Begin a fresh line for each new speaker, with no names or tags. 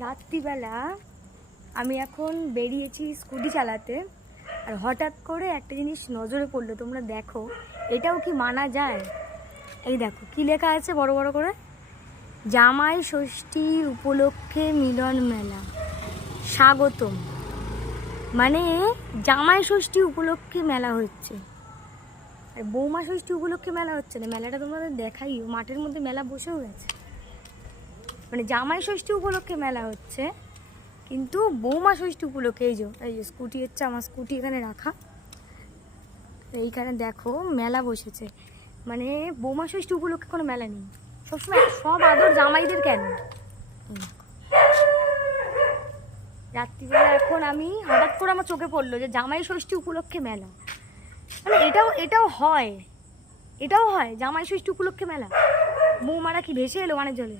রাত্রিবেলা আমি এখন বেরিয়েছি স্কুটি চালাতে আর হঠাৎ করে একটা জিনিস নজরে পড়ল, তোমরা দেখো। এটাও কি মানা যায়? এই দেখো, কি লেখা আছে বড় বড় করে? জামাই ষষ্ঠী উপলক্ষে মিলন মেলা। স্বাগতম। মানে জামাই ষষ্ঠী উপলক্ষে মেলা হচ্ছে। আর বৌমা ষষ্ঠী উপলক্ষে মেলা হচ্ছে না, মেলাটা তোমাদের দেখাইও। মাঠের মধ্যে মেলা বসেও গেছে। মানে জামাই ষষ্ঠী উপলক্ষে মেলা হচ্ছে, কিন্তু বৌমা ষষ্ঠী উপলক্ষে এই যে এই যে স্কুটি হচ্ছে আমার স্কুটি এখানে রাখা। এইখানে দেখো মেলা বসেছে। মানে বৌমা ষষ্ঠী উপলক্ষে কোনো মেলা নেই। সবসময় সব আদর জামাইদের কেন? রাত্রিবেলা এখন আমি হঠাৎ করে আমার চোখে পড়ল যে জামাই ষষ্ঠী উপলক্ষে মেলা। মানে এটাও এটাও হয়। এটাও হয়, জামাই ষষ্ঠী উপলক্ষে মেলা। বৌমারা কি ভেসে এলো মানে জলে?